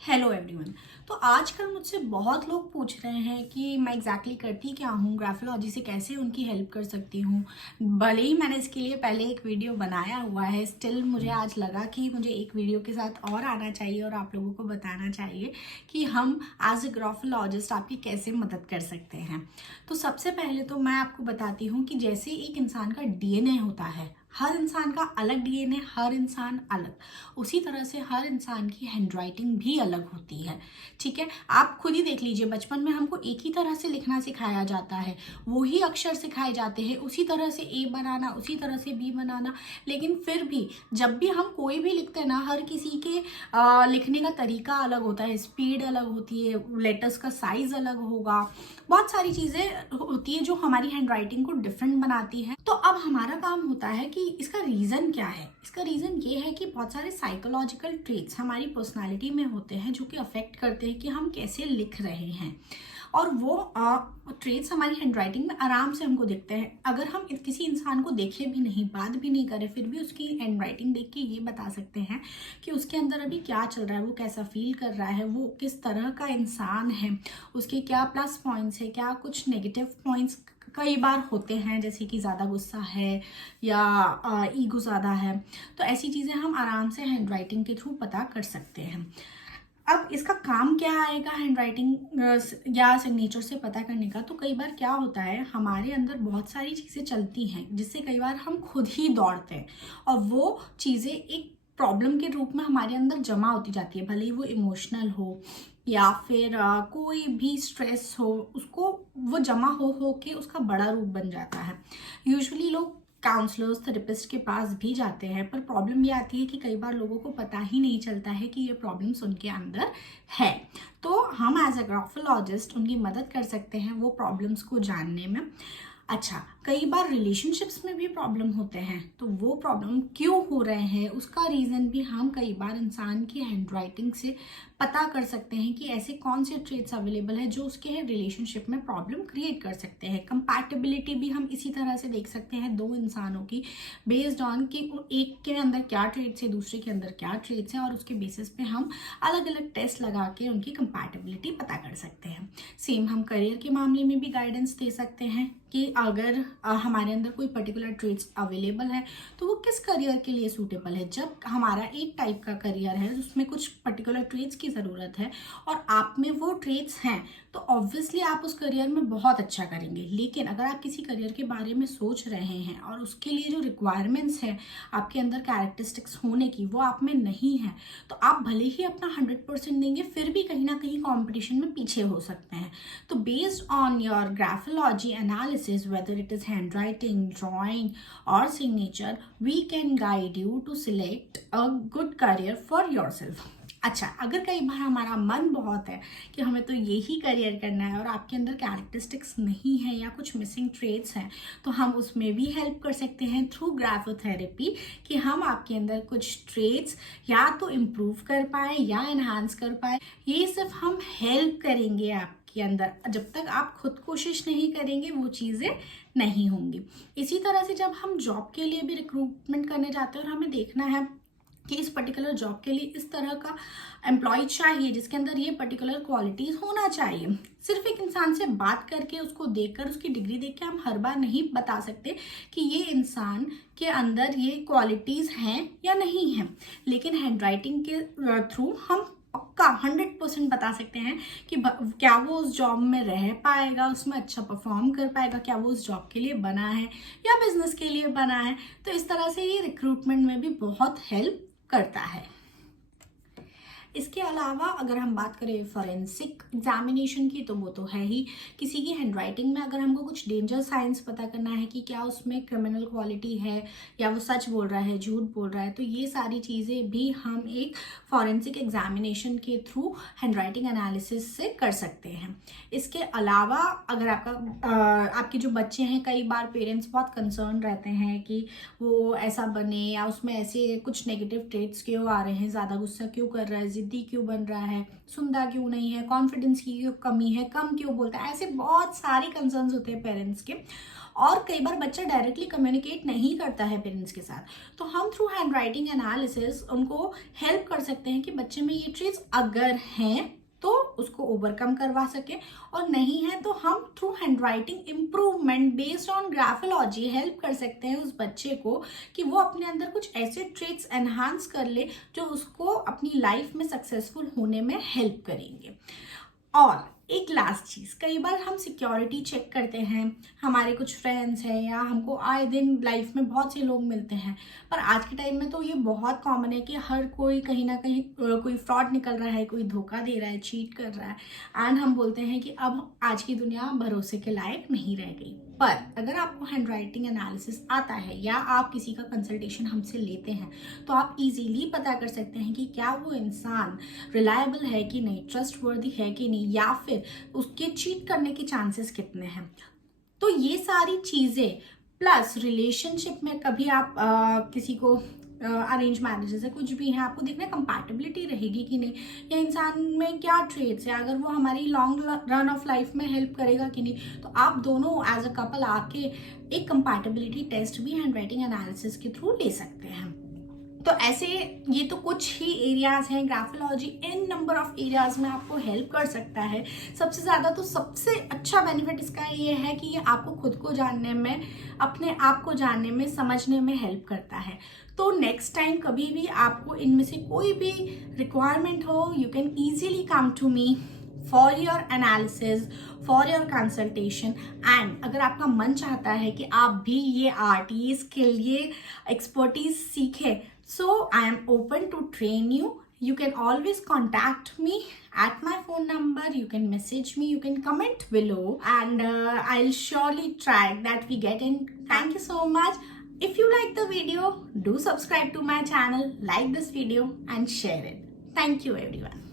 Hello everyone. तो आजकल मुझसे बहुत लोग पूछ रहे हैं कि मैं एग्जैक्टली करती क्या हूँ, ग्राफोलॉजी से कैसे उनकी हेल्प कर सकती हूँ। भले ही मैंने इसके लिए पहले एक वीडियो बनाया हुआ है, स्टिल मुझे आज लगा कि मुझे एक वीडियो के साथ और आना चाहिए और आप लोगों को बताना चाहिए कि हम एज ए ग्राफोलॉजिस्ट आपकी कैसे मदद कर सकते हैं। तो सबसे पहले तो मैं आपको बताती हूँ कि जैसे एक इंसान का डीएनए होता है, हर इंसान का अलग डीएनए, हर इंसान अलग, उसी तरह से हर इंसान की हैंडराइटिंग भी अलग होती है। ठीक है, आप खुद ही देख लीजिए, बचपन में हमको एक ही तरह से लिखना सिखाया जाता है, वही अक्षर सिखाए जाते हैं, उसी तरह से ए बनाना, उसी तरह से बी बनाना। लेकिन फिर भी जब भी हम कोई भी लिखते हैं ना, हर किसी के लिखने का तरीका अलग होता है, स्पीड अलग होती है, लेटर्स का साइज अलग होगा, बहुत सारी चीजें होती है जो हमारी हैंडराइटिंग को डिफरेंट बनाती है। तो अब हमारा काम होता है कि इसका रीजन क्या है। इसका रीजन ये है कि बहुत सारे साइकोलॉजिकल ट्रेट्स हमारी पर्सनालिटी में होते हैं जो कि अफेक्ट करते हैं कि हम कैसे लिख रहे हैं, और वो ट्रेट्स हमारी हैंडराइटिंग में आराम से हमको दिखते हैं। अगर हम किसी इंसान को देखे भी नहीं, बात भी नहीं करें, फिर भी उसकी हैंडराइटिंग देख के ये बता सकते हैं कि उसके अंदर अभी क्या चल रहा है, वो कैसा फील कर रहा है, वो किस तरह का इंसान है, उसके क्या प्लस पॉइंट्स है, क्या कुछ नेगेटिव पॉइंट्स कई बार होते हैं, जैसे कि ज़्यादा गुस्सा है या ईगो ज़्यादा है। तो ऐसी चीज़ें हम आराम से हैंडराइटिंग के थ्रू पता कर सकते हैं। अब इसका काम क्या आएगा हैंडराइटिंग या सिग्नेचर से पता करने का। तो कई बार क्या होता है, हमारे अंदर बहुत सारी चीज़ें चलती हैं जिससे कई बार हम खुद ही दौड़ते हैं, और वो चीज़ें एक प्रॉब्लम के रूप में हमारे अंदर जमा होती जाती है, भले ही वो इमोशनल हो या फिर कोई भी स्ट्रेस हो, उसको वो जमा हो के उसका बड़ा रूप बन जाता है। यूजुअली लोग काउंसलर्स, थेरेपिस्ट के पास भी जाते हैं, पर प्रॉब्लम ये आती है कि कई बार लोगों को पता ही नहीं चलता है कि ये प्रॉब्लम्स उनके अंदर है। तो हम एज अ ग्राफोलॉजिस्ट उनकी मदद कर सकते हैं वो प्रॉब्लम्स को जानने में। अच्छा, कई बार रिलेशनशिप्स में भी प्रॉब्लम होते हैं, तो वो प्रॉब्लम क्यों हो रहे हैं उसका रीज़न भी हम कई बार इंसान की हैंडराइटिंग से पता कर सकते हैं कि ऐसे कौन से ट्रेट्स अवेलेबल है जो उसके रिलेशनशिप में प्रॉब्लम क्रिएट कर सकते हैं। कंपैटिबिलिटी भी हम इसी तरह से देख सकते हैं दो इंसानों की, बेस्ड ऑन कि एक के अंदर क्या ट्रेट्स है, दूसरे के अंदर क्या ट्रेट्स हैं, और उसके बेसिस पे हम अलग अलग टेस्ट लगा के उनकी कंपैटिबिलिटी पता कर सकते हैं। सेम हम करियर के मामले में भी गाइडेंस दे सकते हैं कि अगर हमारे अंदर कोई पर्टिकुलर ट्रेट्स अवेलेबल है तो वो किस करियर के लिए सूटेबल है। जब हमारा एक टाइप का करियर है उसमें कुछ पर्टिकुलर ट्रेट्स की ज़रूरत है और आप में वो ट्रेट्स हैं, तो ऑब्वियसली आप उस करियर में बहुत अच्छा करेंगे। लेकिन अगर आप किसी करियर के बारे में सोच रहे हैं और उसके लिए जो रिक्वायरमेंट्स हैं आपके अंदर कैरेक्टरिस्टिक्स होने की, वो आप में नहीं है, तो आप भले ही अपना 100% देंगे, फिर भी कहीं ना कहीं कॉम्पिटिशन में पीछे हो सकते हैं। तो based on your graphology analysis, whether it is handwriting, drawing or signature, we can guide you to select a good career for yourself. अच्छा, अगर कई बार हमारा मन बहुत है कि हमें तो यही करियर करना है और आपके अंदर कैरेक्टरिस्टिक्स नहीं है या कुछ मिसिंग ट्रेट्स हैं, तो हम उसमें भी हेल्प कर सकते हैं थ्रू ग्राफोथेरेपी, कि हम आपके अंदर कुछ ट्रेट्स या तो इम्प्रूव कर पाए या एनहांस कर पाए। ये सिर्फ हम हेल्प करेंगे आपके अंदर, जब तक आप खुद कोशिश नहीं करेंगे वो चीज़ें नहीं होंगी। इसी तरह से जब हम जॉब के लिए भी रिक्रूटमेंट करने जाते हैं और हमें देखना है कि इस पर्टिकुलर जॉब के लिए इस तरह का एम्प्लॉय चाहिए जिसके अंदर ये पर्टिकुलर क्वालिटीज़ होना चाहिए, सिर्फ एक इंसान से बात करके, उसको देखकर, उसकी डिग्री देख के हम हर बार नहीं बता सकते कि ये इंसान के अंदर ये क्वालिटीज़ हैं या नहीं हैं। लेकिन हैंडराइटिंग के थ्रू हम पक्का 100% बता सकते हैं कि क्या वो उस जॉब में रह पाएगा, उसमें अच्छा परफॉर्म कर पाएगा, क्या वो उस जॉब के लिए बना है या बिजनेस के लिए बना है। तो इस तरह से ये रिक्रूटमेंट में भी बहुत हेल्प करता है। इसके अलावा अगर हम बात करें फॉरेंसिक एग्जामिनेशन की, तो वो तो है ही। किसी की हैंडराइटिंग में अगर हमको कुछ डेंजर साइंस पता करना है कि क्या उसमें क्रिमिनल क्वालिटी है या वो सच बोल रहा है, झूठ बोल रहा है, तो ये सारी चीज़ें भी हम एक फॉरेंसिक एग्जामिनेशन के थ्रू हैंडराइटिंग एनालिसिस से कर सकते हैं। इसके अलावा अगर आपके जो बच्चे हैं, कई बार पेरेंट्स बहुत कंसर्न रहते हैं कि वो ऐसा बने या उसमें ऐसे कुछ नेगेटिव ट्रेट्स क्यों आ रहे हैं, ज़्यादा गुस्सा क्यों कर रहा है, जिद्दी क्यों बन रहा है, सुनता क्यों नहीं है, कॉन्फिडेंस की क्यों कमी है, कम क्यों बोलता है, ऐसे बहुत सारे कंसर्न्स होते हैं पेरेंट्स के। और कई बार बच्चा डायरेक्टली कम्युनिकेट नहीं करता है पेरेंट्स के साथ, तो हम थ्रू हैंड राइटिंग एनालिसिस उनको हेल्प कर सकते हैं कि बच्चे में ये ट्रेट्स अगर हैं तो उसको ओवरकम करवा सके, और नहीं है तो हम through hand writing improvement based on graphology help कर सकते हैं उस बच्चे को कि वो अपने अंदर कुछ ऐसे ट्रेट्स एनहांस कर ले जो उसको अपनी लाइफ में सक्सेसफुल होने में हेल्प करेंगे। और एक लास्ट चीज़, कई बार हम सिक्योरिटी चेक करते हैं, हमारे कुछ फ्रेंड्स हैं या हमको आए दिन लाइफ में बहुत से लोग मिलते हैं, पर आज के टाइम में तो ये बहुत कॉमन है कि हर कोई कहीं ना कहीं कोई फ्रॉड निकल रहा है, कोई धोखा दे रहा है, चीट कर रहा है, एंड हम बोलते हैं कि अब आज की दुनिया भरोसे के लायक नहीं रह गई। पर अगर आपको हैंड राइटिंग एनालिसिस आता है या आप किसी का कंसल्टेशन हमसे लेते हैं तो आप इजीली पता कर सकते हैं कि क्या वो इंसान रिलायबल है कि नहीं, ट्रस्टवर्दी है कि नहीं, या फिर उसके चीट करने के चांसेस कितने हैं। तो ये सारी चीज़ें प्लस रिलेशनशिप में कभी आप किसी को अरेंज मैरिजेस है, कुछ भी है, आपको देखना कंपैटिबिलिटी रहेगी कि नहीं, या इंसान में क्या ट्रेट्स है, अगर वो हमारी लॉन्ग रन ऑफ लाइफ में हेल्प करेगा कि नहीं, तो आप दोनों एज अ कपल आके एक कंपैटिबिलिटी टेस्ट भी हैंड राइटिंग एनालिसिस के थ्रू ले सकते हैं। तो ऐसे ये तो कुछ ही एरियाज हैं, graphology in number of areas में आपको हेल्प कर सकता है। सबसे ज़्यादा तो सबसे अच्छा बेनिफिट इसका ये है कि ये आपको खुद को जानने में, अपने आप को जानने में, समझने में हेल्प करता है। तो नेक्स्ट टाइम कभी भी आपको इनमें से कोई भी रिक्वायरमेंट हो, you can easily come to me for your analysis, for your consultation. And अगर आपका मन चाहता है कि आप भी ये आर्ट, ये स्किल, ये एक्सपर्टीज सीखें, so I am open to train you. You can always contact me at my phone number. You can message me, you can comment below, and I'll surely try that we get in. Thank you so much. If you like the video, do subscribe to my channel, like this video and share it. Thank you everyone.